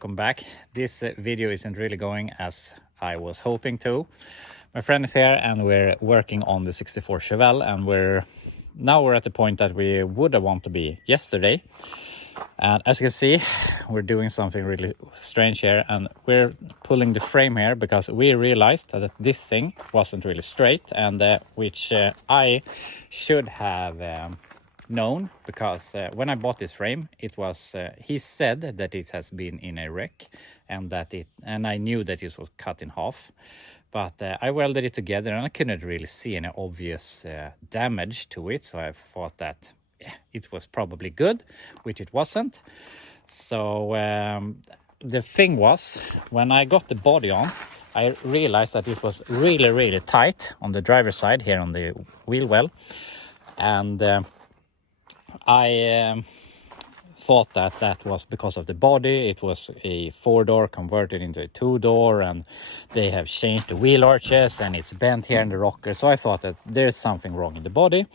welcome back. This video isn't really going as I was hoping to. My friend is here and we're working on the 64 Chevelle, and we're at the point that we would have wanted to be yesterday. And as you can see, we're doing something really strange here, and we're pulling the frame here because we realized that this thing wasn't really straight, and which I should have known, because when I bought this frame, it was he said that it has been in a wreck, and I knew that it was cut in half, but I welded it together and I couldn't really see any obvious damage to it, so I thought that it was probably good, which it wasn't. So the thing was, when I got the body on, I realized that it was really tight on the driver's side here on the wheel well, and I thought that was because of the body. It was a 4-door converted into a 2-door, and they have changed the wheel arches and it's bent here in the rocker. So I thought that there's something wrong in the body,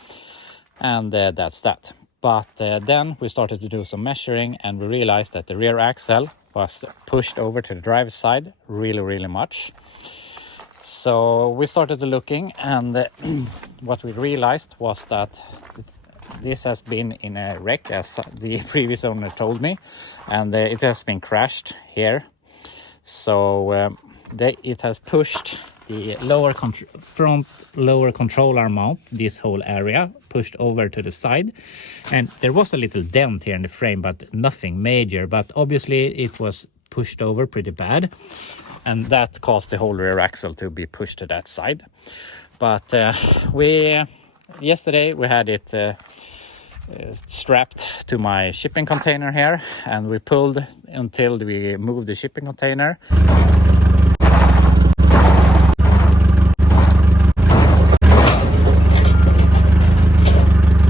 and that's that. But then we started to do some measuring, and we realized that the rear axle was pushed over to the driver's side really much. So we started looking, and what we realized was that this has been in a wreck, as the previous owner told me, and it has been crashed here. So it has pushed the front lower control arm mount, this whole area, pushed over to the side, and there was a little dent here in the frame, but nothing major. But obviously it was pushed over pretty bad, and that caused the whole rear axle to be pushed to that side. But yesterday we had it strapped to my shipping container here, and we pulled until we moved the shipping container.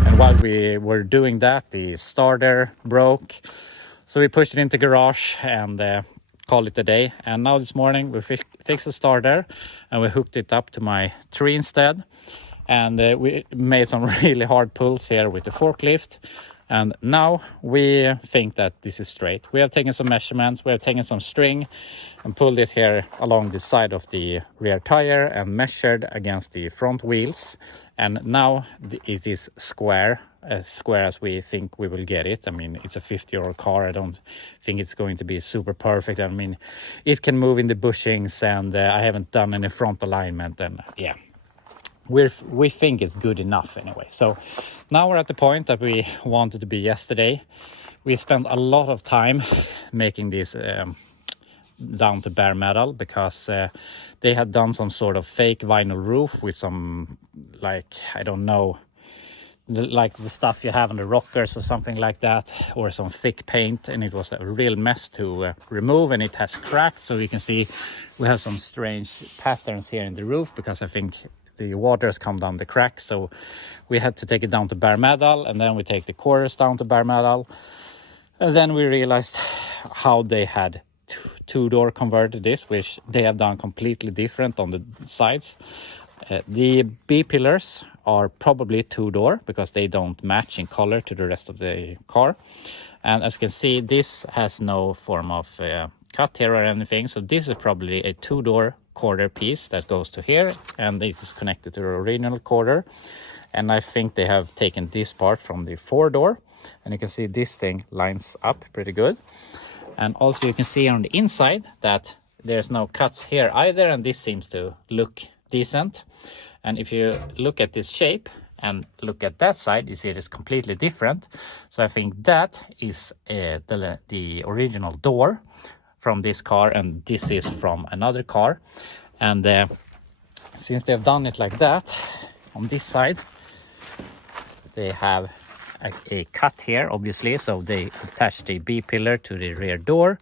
And while we were doing that, the starter broke, so we pushed it into garage and called it a day. And now this morning we fixed the starter and we hooked it up to my tree instead. And we made some really hard pulls here with the forklift, and now we think that this is straight. We have taken some measurements, we have taken some string and pulled it here along the side of the rear tire and measured against the front wheels, and now it is square as we think we will get it. I mean, it's a 50-year-old car. I don't think it's going to be super perfect. I mean, it can move in the bushings, and I haven't done any front alignment, and yeah, we think it's good enough anyway. So now we're at the point that we wanted to be yesterday. We spent a lot of time making this down to bare metal, because they had done some sort of fake vinyl roof with some, like, I don't know, like the stuff you have on the rockers or something like that, or some thick paint, and it was a real mess to remove, and it has cracked. So you can see we have some strange patterns here in the roof, because I think the water has come down the crack. So we had to take it down to bare metal, and then we take the quarters down to bare metal, and then we realized how they had 2-door converted this, which they have done completely different on the sides. The B pillars are probably 2-door because they don't match in color to the rest of the car, and as you can see, this has no form of cut here or anything, so this is probably a 2-door quarter piece that goes to here, and it is connected to the original quarter. And I think they have taken this part from the 4-door, and you can see this thing lines up pretty good. And also you can see on the inside that there's no cuts here either, and this seems to look decent. And if you look at this shape and look at that side, you see it is completely different. So I think that is the original door from this car, and this is from another car. And since they've done it like that, on this side they have a cut here, obviously, so they attach the B pillar to the rear door.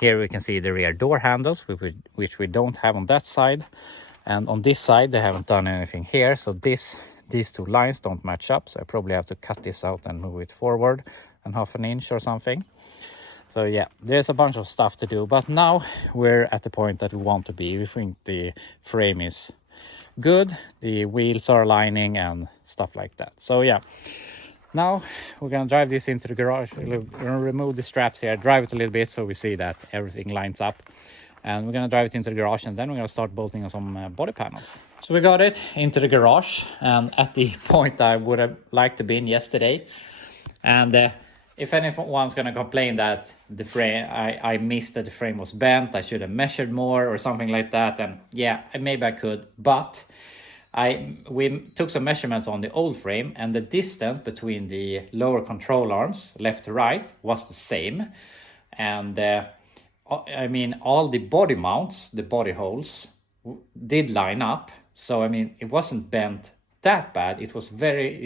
Here we can see the rear door handles, which we don't have on that side, and on this side they haven't done anything here, so these 2 lines don't match up, so I probably have to cut this out and move it forward and half an inch or something. So yeah, there's a bunch of stuff to do, but now we're at the point that we want to be. We think the frame is good, the wheels are aligning and stuff like that. So yeah, Now we're gonna drive this into the garage. We're gonna remove the straps here, drive it a little bit so we see that everything lines up. And we're gonna drive it into the garage, and then we're gonna start bolting on some body panels. So we got it into the garage, and at the point I would have liked to be in yesterday. And if anyone's gonna complain that the frame, I missed that the frame was bent, I should have measured more or something like that, and yeah, maybe I could, but we took some measurements on the old frame, and the distance between the lower control arms, left to right, was the same. And I mean, all the body mounts, the body holes, did line up. So I mean, it wasn't bent that bad. It was very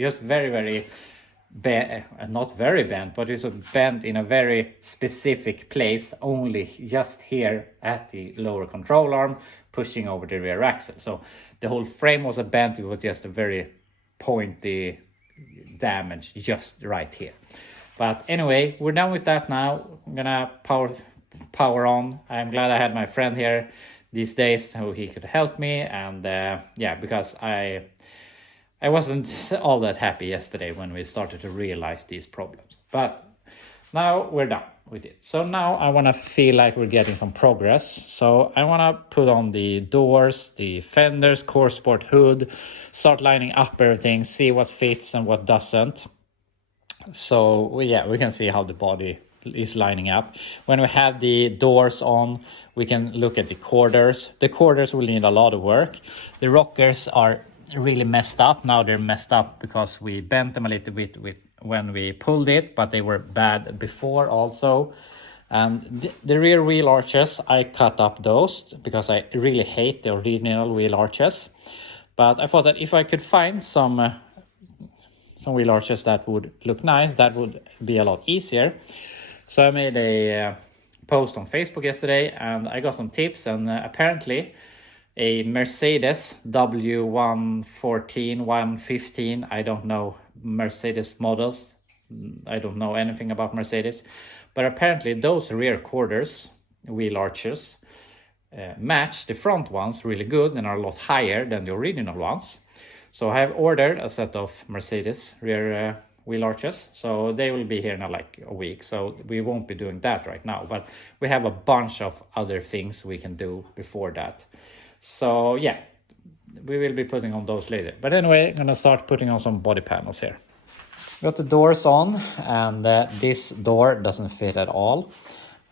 not very bent, but it's bent in a very specific place, only just here at the lower control arm, pushing over the rear axle. So the whole frame was bent. It was just a very pointy damage just right here. But anyway, we're done with that now. I'm gonna power on. I'm glad I had my friend here these days so he could help me. And yeah, because I wasn't all that happy yesterday when we started to realize these problems. But now we're done with it. So now I want to feel like we're getting some progress. So I want to put on the doors, the fenders, core sport hood, start lining up everything, see what fits and what doesn't. So yeah, we can see how the body is lining up. When we have the doors on, we can look at the quarters. The quarters will need a lot of work. The rockers are really messed up. Now they're messed up because we bent them a little bit when we pulled it, but they were bad before also. And the rear wheel arches, I cut up those because I really hate the original wheel arches. But I thought that if I could find some wheel arches that would look nice, that would be a lot easier. So I made a post on Facebook yesterday, and I got some tips, and apparently a Mercedes W114, 115, I don't know Mercedes models, I don't know anything about Mercedes, but apparently those rear quarters, wheel arches, match the front ones really good and are a lot higher than the original ones. So I have ordered a set of Mercedes rear wheel arches, so they will be here in like a week, so we won't be doing that right now, but we have a bunch of other things we can do before that. So yeah, we will be putting on those later. But anyway, I'm gonna start putting on some body panels here. Got the doors on, and this door doesn't fit at all.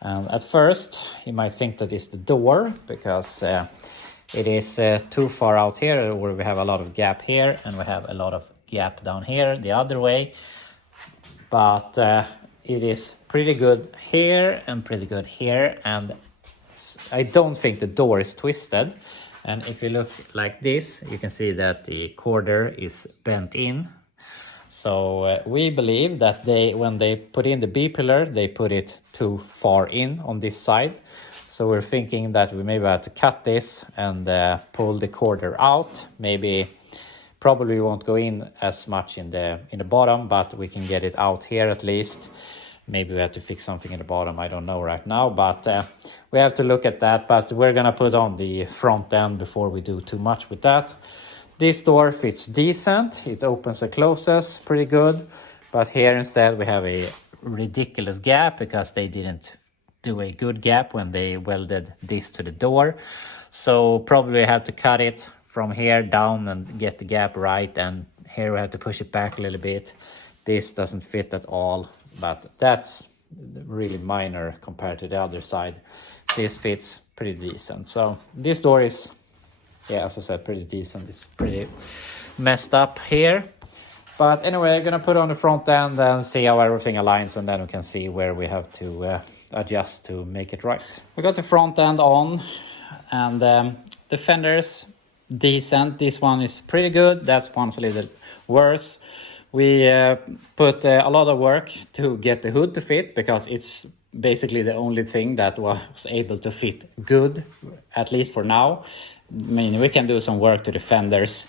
At first, you might think that it's the door because it is too far out here, where we have a lot of gap here, and we have a lot of gap down here the other way. But it is pretty good here and pretty good here, and I don't think the door is twisted. And if you look like this, you can see that the quarter is bent in. So we believe that when they put in the B-pillar, they put it too far in on this side. So we're thinking that we maybe have to cut this and pull the quarter out. Probably won't go in as much in the bottom, but we can get it out here at least. Maybe we have to fix something in the bottom, I don't know right now, but we have to look at that. But we're gonna put on the front end before we do too much with that. This door fits decent, it opens and closes pretty good, but here instead we have a ridiculous gap because they didn't do a good gap when they welded this to the door. So probably have to cut it from here down and get the gap right, and here we have to push it back a little bit. This doesn't fit at all, but that's really minor compared to the other side. This fits pretty decent. So this door is, yeah, as I said, pretty decent. It's pretty messed up here. But anyway, I'm gonna put on the front end and see how everything aligns, and then we can see where we have to adjust to make it right. We got the front end on, and the fenders, decent. This one is pretty good. That one's a little worse. We put a lot of work to get the hood to fit, because it's basically the only thing that was able to fit good, at least for now. I mean, we can do some work to the fenders.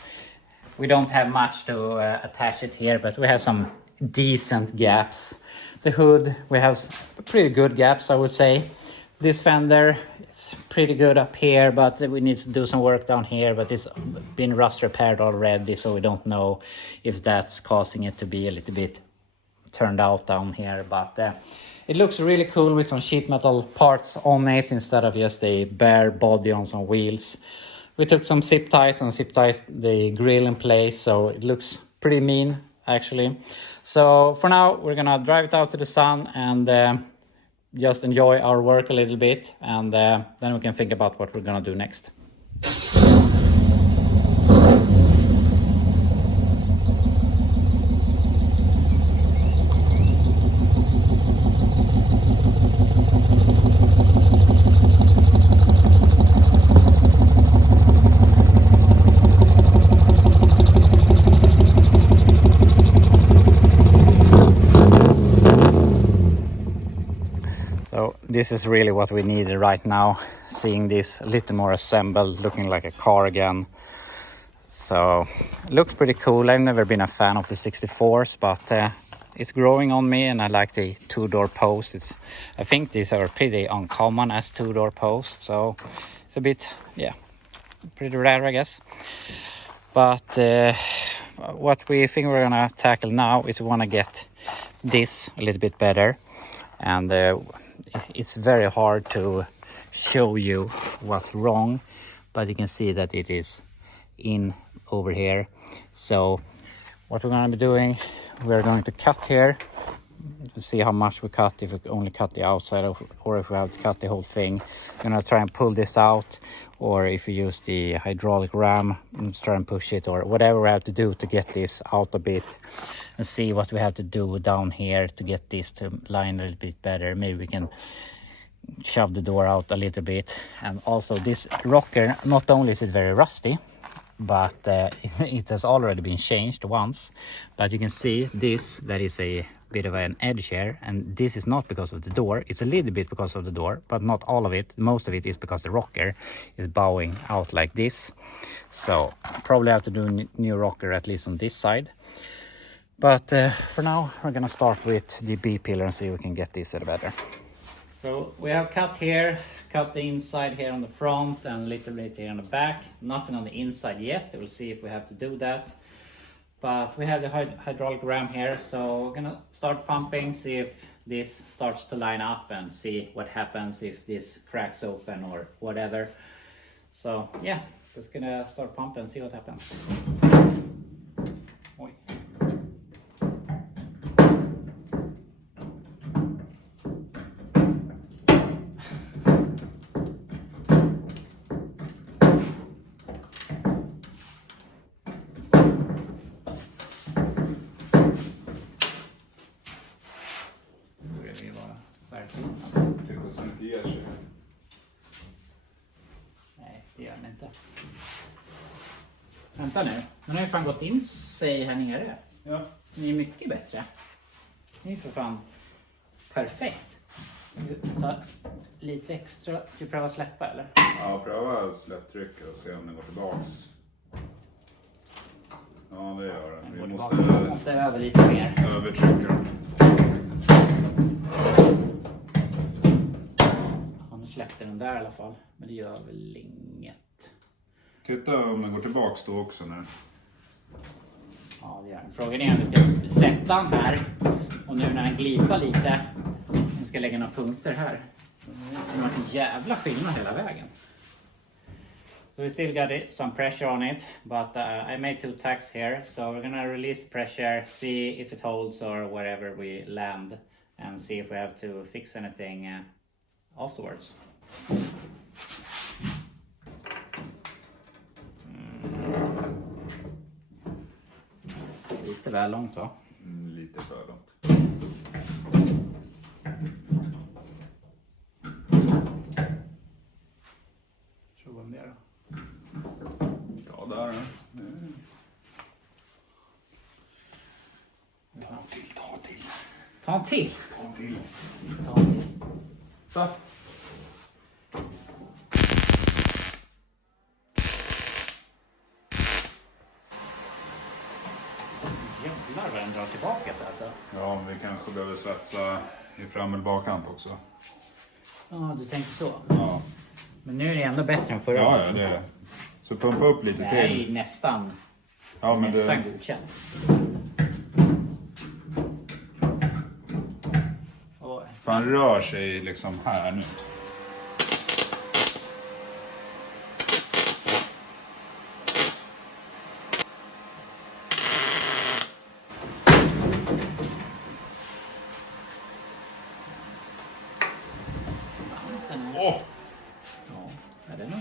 We don't have much to attach it here, but we have some decent gaps. The hood, we have pretty good gaps, I would say. This fender, it's pretty good up here, but we need to do some work down here, but it's been rust repaired already, so we don't know if that's causing it to be a little bit turned out down here, but it looks really cool with some sheet metal parts on it instead of just a bare body on some wheels. We took some zip ties and zip ties the grill in place, so it looks pretty mean actually. So for now we're gonna drive it out to the sun and just enjoy our work a little bit, and then we can think about what we're gonna do next. So this is really what we needed right now, seeing this a little more assembled, looking like a car again. So it looks pretty cool. I've never been a fan of the 64s, but it's growing on me, and I like the two-door post. I think these are pretty uncommon as two-door posts, so it's a bit, yeah, pretty rare, I guess. But what we think we're gonna tackle now is we wanna get this a little bit better, and it's very hard to show you what's wrong, but you can see that it is in over here. So what we're going to be doing, we're going to cut here to see how much we cut, if we only cut the outside or if we have to cut the whole thing. We're going to try and pull this out, or if we use the hydraulic ram, try and push it, or whatever we have to do to get this out a bit, and see what we have to do down here to get this to line a little bit better. Maybe we can shove the door out a little bit. And also this rocker, not only is it very rusty, but it has already been changed once. But you can see this, that is a bit of an edge here, and this is not because of the door. It's a little bit because of the door, but not all of it. Most of it is because the rocker is bowing out like this. So probably have to do a new rocker, at least on this side. But for now we're gonna start with the B-pillar and see if we can get this better. So we have cut here, cut the inside here on the front and a little bit here on the back. Nothing on the inside yet. We'll see if we have to do that. But we have the hydraulic ram here, so we're gonna start pumping, see if this starts to line up, and see what happens if this cracks open or whatever. So yeah, just gonna start pumping and see what happens. Oi. Nej, det gör den inte. Vänta nu, den har ju fan gått in sig här nere. Ja. Ni är mycket bättre. Ni är för fan perfekt. Ta lite extra. Ska vi pröva släppa eller? Ja, pröva släpptryck och se om den går tillbaks. Ja, det gör den. Vi måste över lite mer. Övertrycka den. Ja, nu släppte den där i alla fall. Men det gör väl inget. Titta om den går tillbaks då också nu. Ja, det gör den. Frågan är om vi ska sätta den här. Och nu när den glipar lite. Vi ska lägga några punkter här. Det har varit en jävla skillnad hela vägen. So we still got some pressure on it, but I made 2 tacks here, so we're gonna release the pressure, see if it holds or wherever we land, and see if we have to fix anything afterwards. Lite väl långt va? Lite för långt. Prova mer då. Ja, där är den. Ta en till. Så. Jävlar vad den drar tillbaka sig alltså. Ja, men vi kanske behöver svetsa i fram- eller bakkant också. Ja, du tänker så. Ja. Men nu är det ändå bättre än förra. Ja, det är. Så pumpa upp lite till. Det är ju nästan, ja, men nästan godkänt. För han rör sig liksom här nu. Åh! Ja, är det nog?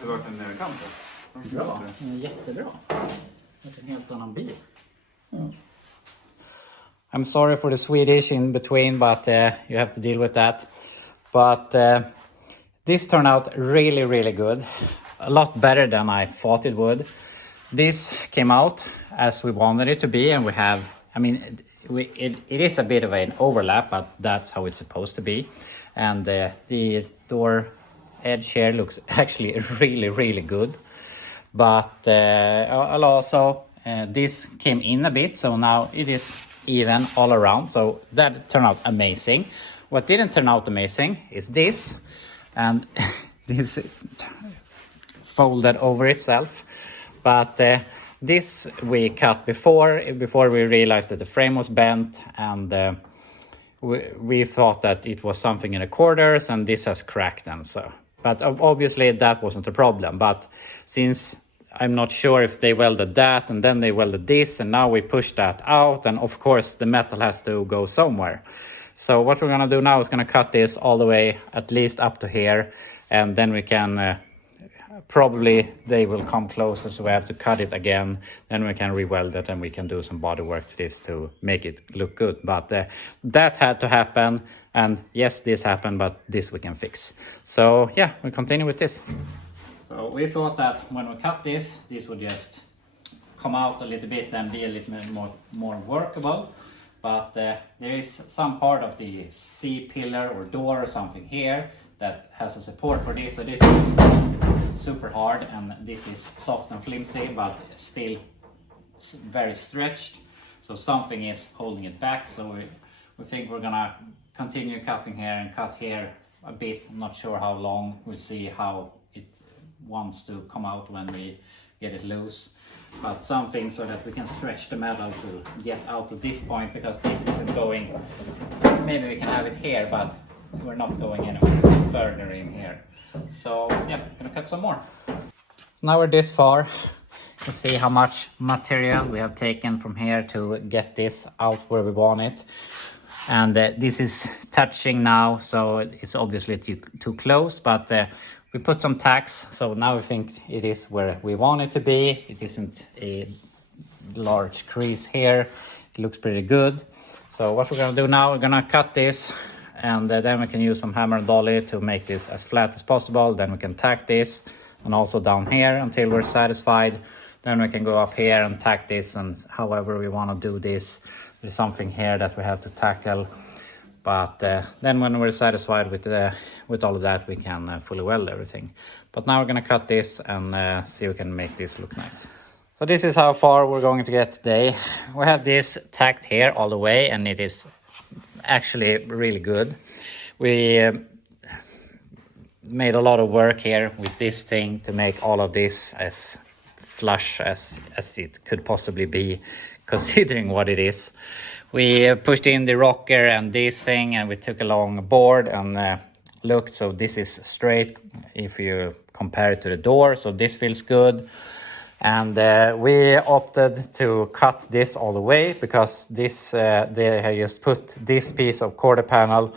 Det har varit en nederkant. Bra, jättebra. Det är en helt annan bil. I'm sorry for the Swedish in between, but you have to deal with that. But this turned out really, really good. A lot better than I thought it would. This came out as we wanted it to be, and we have, I mean, it is a bit of an overlap, but that's how it's supposed to be. And the door edge here looks actually really, really good. But also this came in a bit, so now it is even all around, so that turned out amazing. What didn't turn out amazing is this, and this folded over itself. But this we cut before we realized that the frame was bent, and we thought that it was something in the quarters, and this has cracked. And so, but obviously that wasn't a problem. But since I'm not sure if they welded that and then they welded this, and now we push that out, and of course the metal has to go somewhere. So what we're gonna do now is gonna cut this all the way at least up to here, and then we can probably they will come closer, so we have to cut it again, then we can re-weld it, and we can do some body work to this to make it look good. But that had to happen, and yes, this happened, but this we can fix. So yeah, we continue with this. So we thought that when we cut this would just come out a little bit and be a little bit more workable. But there is some part of the C-pillar or door or something here that has a support for this. So this is super hard, and this is soft and flimsy, but still very stretched. So something is holding it back. So we think we're gonna continue cutting here and cut here a bit. I'm not sure how long. We'll see how it wants to come out when we get it loose. But something so that we can stretch the metal to get out to this point, because this isn't going. Maybe we can have it here, but we're not going anywhere further in here. So yeah, gonna cut some more. Now we're this far. You see how much material we have taken from here to get this out where we want it. And this is touching now, so it's obviously too close, but we put some tacks, so now we think it is where we want it to be. It isn't a large crease here. It looks pretty good. So what we're gonna do now, we're gonna cut this, and then we can use some hammer and dolly to make this as flat as possible. Then we can tack this, and also down here until we're satisfied. Then we can go up here and tack this, and however we want to do this. There's something here that we have to tackle. But then when we're satisfied with all of that, we can fully weld everything. But now we're going to cut this and see if we can make this look nice. So this is how far we're going to get today. We have this tacked here all the way, and it is actually really good. We made a lot of work here with this thing to make all of this as flush as it could possibly be, considering what it is. We pushed in the rocker and this thing, and we took a long board and looked. So this is straight if you compare it to the door. So this feels good. And we opted to cut this all the way, because this they have just put this piece of quarter panel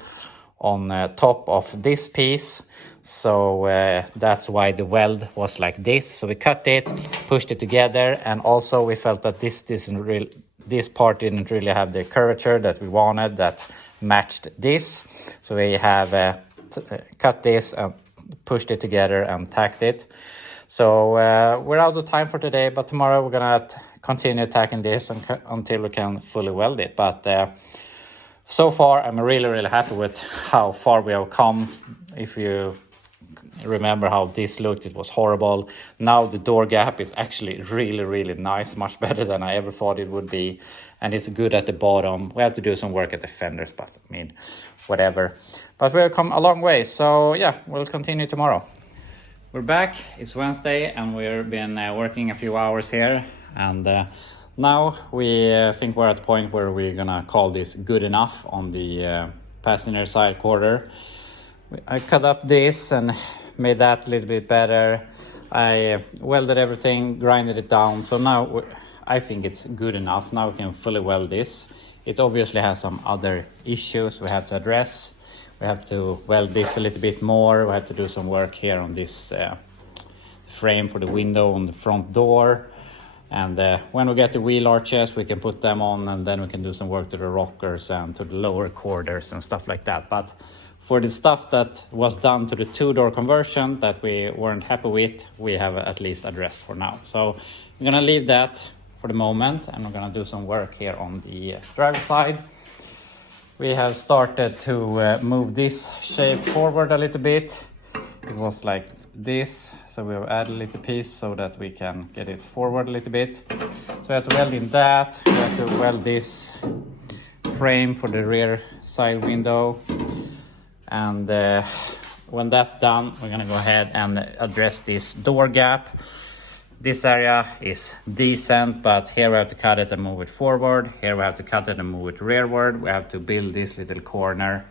on top of this piece. So that's why the weld was like this. So we cut it, pushed it together, and also we felt that this part didn't really have the curvature that we wanted that matched this. So we have cut this and pushed it together and tacked it. So we're out of time for today, but tomorrow we're gonna continue tacking this until we can fully weld it. But so far I'm really happy with how far we have come. If you remember how this looked, it was horrible. Now the door gap is actually really nice, much better than I ever thought it would be, and it's good at the bottom. We have to do some work at the fenders, but I mean, whatever. But we've come a long way, so yeah, we'll continue tomorrow. We're back. It's Wednesday, and we've been working a few hours here, and Now we think we're at the point where we're gonna call this good enough on the passenger side quarter. I cut up this and made that a little bit better. I welded everything, grinded it down. So now I think it's good enough. Now we can fully weld this. It obviously has some other issues we have to address. We have to weld this a little bit more. We have to do some work here on this frame for the window on the front door. And when we get the wheel arches, we can put them on, and then we can do some work to the rockers and to the lower quarters and stuff like that. But for the stuff that was done to the two-door conversion that we weren't happy with, we have at least addressed for now. So I'm gonna leave that for the moment, and we're gonna do some work here on the driver's side. We have started to move this shape forward a little bit. It was like this, so we have added a little piece so that we can get it forward a little bit. So we have to weld in that. We have to weld this frame for the rear side window. And when that's done, we're gonna go ahead and address this door gap. This area is decent, but here we have to cut it and move it forward. Here we have to cut it and move it rearward. We have to build this little corner,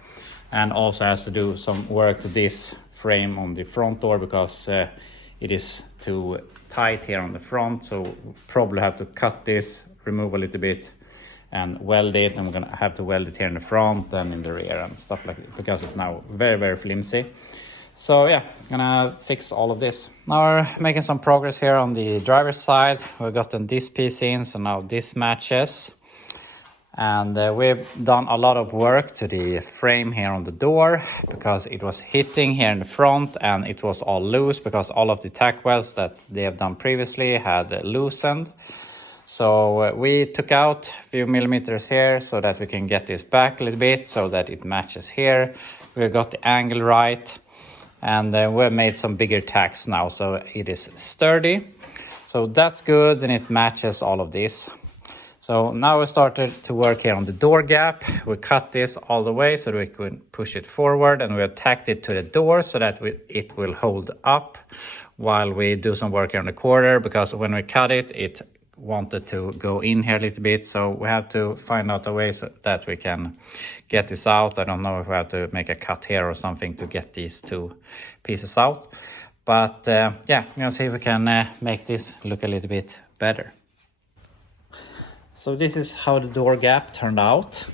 and also has to do some work to this frame on the front door because it is too tight here on the front. So we'll probably have to cut this, remove a little bit, and weld it. And we're gonna have to weld it here in the front and in the rear and stuff like that because it's now very, very flimsy. So yeah, gonna fix all of this. Now we're making some progress here on the driver's side. We've gotten this piece in, so now this matches. And we've done a lot of work to the frame here on the door because it was hitting here in the front and it was all loose because all of the tack welds that they have done previously had loosened. So we took out a few millimeters here so that we can get this back a little bit so that it matches here. We got the angle right. And we've made some bigger tacks now, so it is sturdy. So that's good, and it matches all of this. So now we started to work here on the door gap. We cut this all the way so that we could push it forward, and we tacked it to the door so that it will hold up while we do some work here on the quarter, because when we cut it, it wanted to go in here a little bit. So we have to find out a way so that we can get this out. I don't know if we have to make a cut here or something to get these two pieces out. But yeah, we're gonna see if we can make this look a little bit better. So this is how the door gap turned out.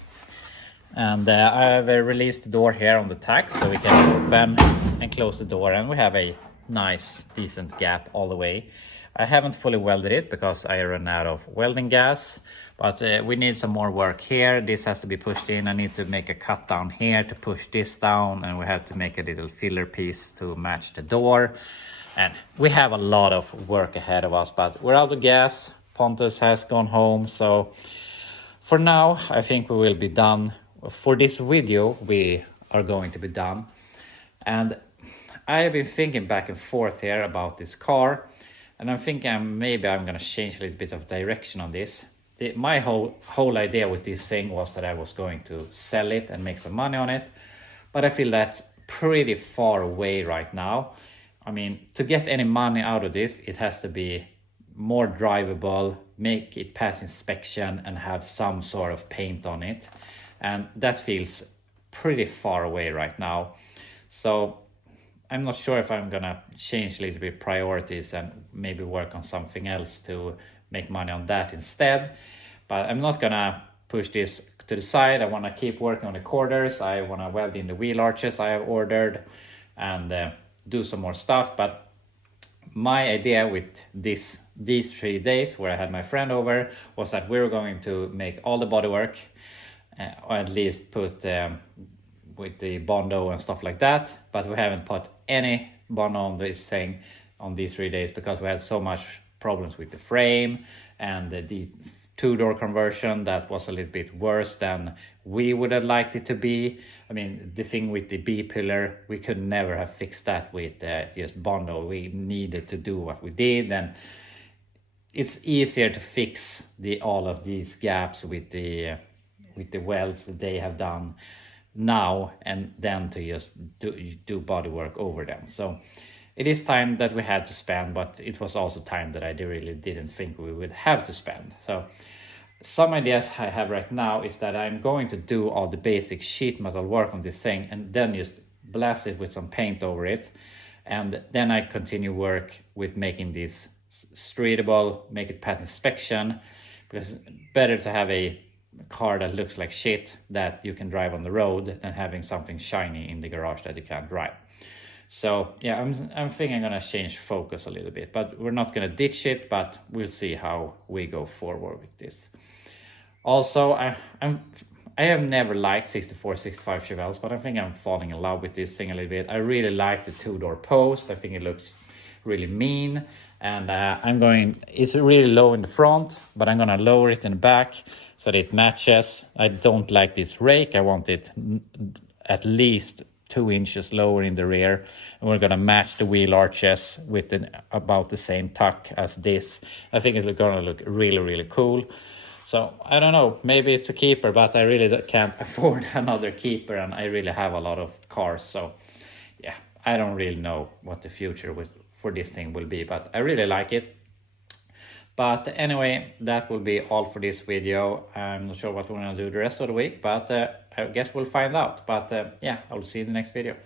And I have released the door here on the tack so we can open and close the door, and we have a nice decent gap all the way. I haven't fully welded it because I ran out of welding gas, but we need some more work here. This has to be pushed in. I need to make a cut down here to push this down, and we have to make a little filler piece to match the door. And we have a lot of work ahead of us, but we're out of gas. Pontus has gone home, so for now I think we will be done. For this video we are going to be done. And I have been thinking back and forth here about this car. And I'm thinking maybe I'm going to change a little bit of direction on this. My whole idea with this thing was that I was going to sell it and make some money on it. But I feel that's pretty far away right now. I mean, to get any money out of this, it has to be more drivable, make it pass inspection, and have some sort of paint on it. And that feels pretty far away right now. So I'm not sure if I'm gonna change a little bit priorities and maybe work on something else to make money on that instead. But I'm not gonna push this to the side. I wanna keep working on the quarters. I wanna weld in the wheel arches I have ordered and do some more stuff. But my idea with these 3 days where I had my friend over was that we were going to make all the bodywork, or at least put with the Bondo and stuff like that, but we haven't put any Bondo on this thing on these 3 days because we had so much problems with the frame and the two-door conversion that was a little bit worse than we would have liked it to be. I mean, the thing with the B-pillar, we could never have fixed that with just Bondo. We needed to do what we did, and it's easier to fix all of these gaps with the welds that they have done now and then to just do body work over them. So it is time that we had to spend, but it was also time that I really didn't think we would have to spend. So some ideas I have right now is that I'm going to do all the basic sheet metal work on this thing and then just blast it with some paint over it. And then I continue work with making this streetable, make it past inspection, because it's better to have a car that looks like shit that you can drive on the road than having something shiny in the garage that you can't drive. So yeah, I'm thinking I'm gonna change focus a little bit, but we're not gonna ditch it, but we'll see how we go forward with this. Also, I have never liked 64, 65 Chevelles, but I think I'm falling in love with this thing a little bit. I really like the 2-door post. I think it looks really mean, and it's really low in the front, but I'm gonna lower it in the back so that it matches. I don't like this rake. I want it at least 2 inches lower in the rear, and we're gonna match the wheel arches with about the same tuck as this. I think it's gonna look really, really cool. So I don't know, maybe it's a keeper, but I really can't afford another keeper, and I really have a lot of cars. So yeah, I don't really know what the future for this thing will be, but I really like it. But anyway, that will be all for this video. I'm not sure what we're gonna do the rest of the week, but I guess we'll find out. But yeah, I'll see you in the next video.